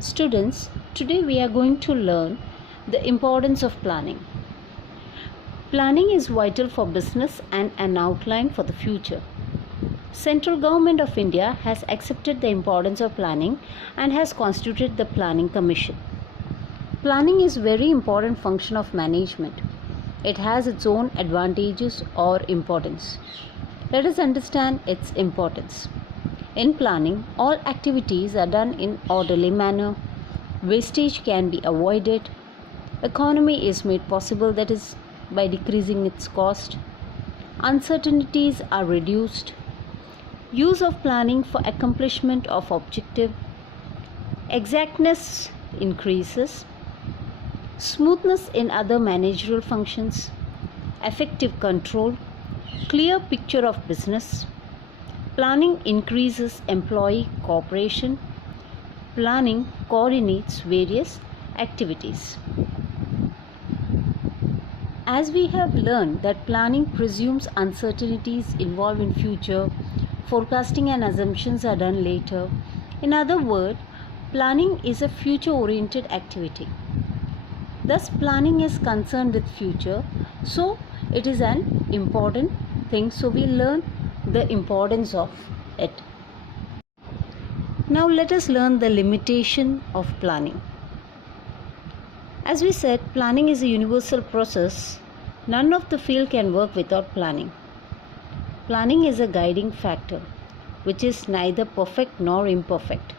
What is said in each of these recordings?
Students, today we are going to learn the importance of planning. Planning is vital for business and an outline for the future. Central Government of India has accepted the importance of planning and has constituted the Planning Commission. Planning is very important function of management. It has its own advantages or importance. Let us understand its importance. In planning, all activities are done in orderly manner. Wastage can be avoided. Economy is made possible, that is, by decreasing its cost. Uncertainties are reduced. Use of planning for accomplishment of objective. Exactness increases. Smoothness in other managerial functions. Effective control. Clear picture of business. Planning increases employee cooperation. Planning coordinates various activities. As we have learned that planning presumes uncertainties involved in future, forecasting and assumptions are done later. In other words, planning is a future-oriented activity. Thus, planning is concerned with future, so it is an important thing. So we learn the importance of it. Now let us learn the limitation of planning. As we said, planning is a universal process. None of the field can work without planning. Planning is a guiding factor, which is neither perfect nor imperfect.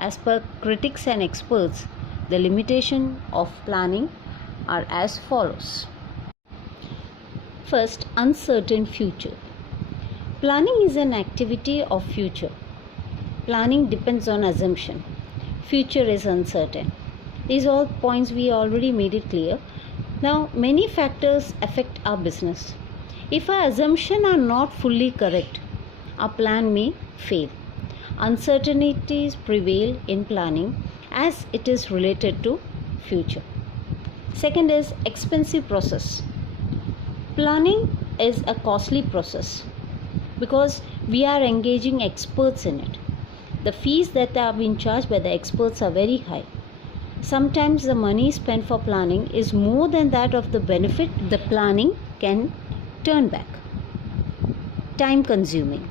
As per critics and experts, the limitation of planning are as follows. First, uncertain future. Planning is an activity of future. Planning depends on assumption. Future is uncertain. These all points we already made it clear. Now, many factors affect our business. If our assumptions are not fully correct, our plan may fail. Uncertainties prevail in planning as it is related to future. Second is expensive process. Planning is a costly process because we are engaging experts in it. The fees that are being charged by the experts are very high. Sometimes the money spent for planning is more than that of the benefit the planning can turn back. Time consuming.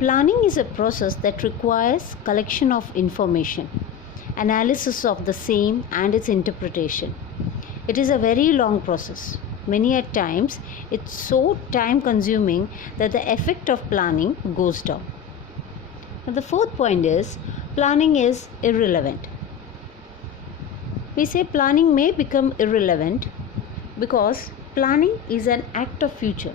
Planning is a process that requires collection of information, analysis of the same and its interpretation. It is a very long process. Many a times it's so time consuming that the effect of planning goes down. And the fourth point is planning is irrelevant. We say planning may become irrelevant because planning is an act of future.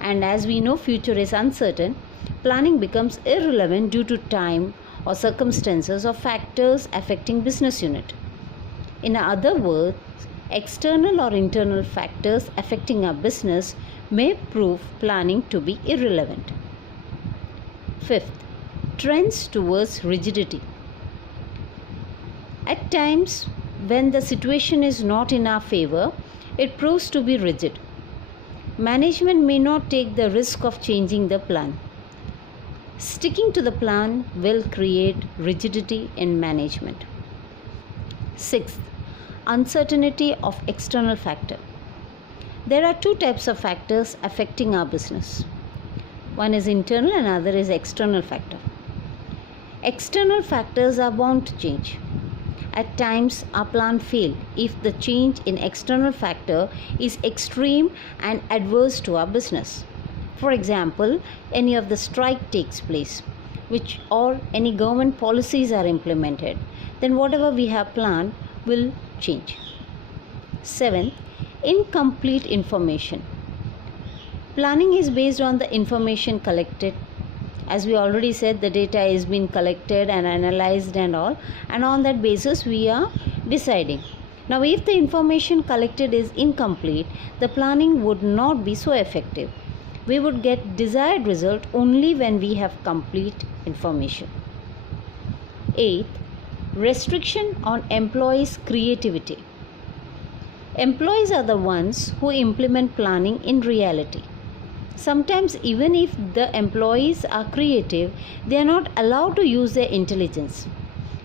And as we know, future is uncertain. Planning becomes irrelevant due to time or circumstances or factors affecting business unit. In other words, external or internal factors affecting our business may prove planning to be irrelevant. Fifth, trends towards rigidity. At times, when the situation is not in our favor, it proves to be rigid. Management may not take the risk of changing the plan. Sticking to the plan will create rigidity in management. Sixth, uncertainty of external factor. There are two types of factors affecting our business. One is internal and other is external factor. External factors are bound to change. At times, our plan fails if the change in external factor is extreme and adverse to our business. For example, any of the strike takes place, or any government policies are implemented, then whatever we have planned will change. Seventh, incomplete information. Planning is based on the information collected. As we already said, the data is being collected and analyzed and all, and on that basis we are deciding. Now, if the information collected is incomplete, the planning would not be so effective. We would get desired result only when we have complete information. Eighth, restriction on employees' creativity. Employees are the ones who implement planning in reality. Sometimes even if the employees are creative, they are not allowed to use their intelligence.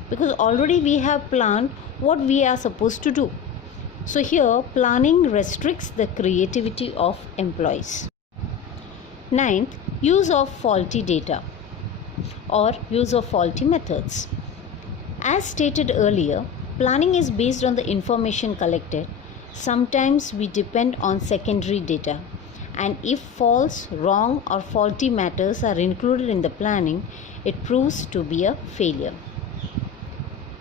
because already we have planned what we are supposed to do. So here planning restricts the creativity of employees. Ninth, use of faulty data or use of faulty methods. As stated earlier, planning is based on the information collected. Sometimes we depend on secondary data, and if false, wrong or faulty matters are included in the planning, it proves to be a failure.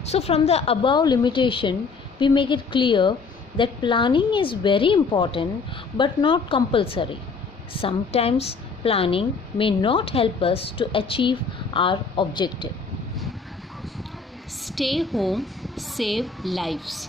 So from the above limitation, we make it clear that planning is very important but not compulsory. Sometimes planning may not help us to achieve our objective. Stay home, save lives.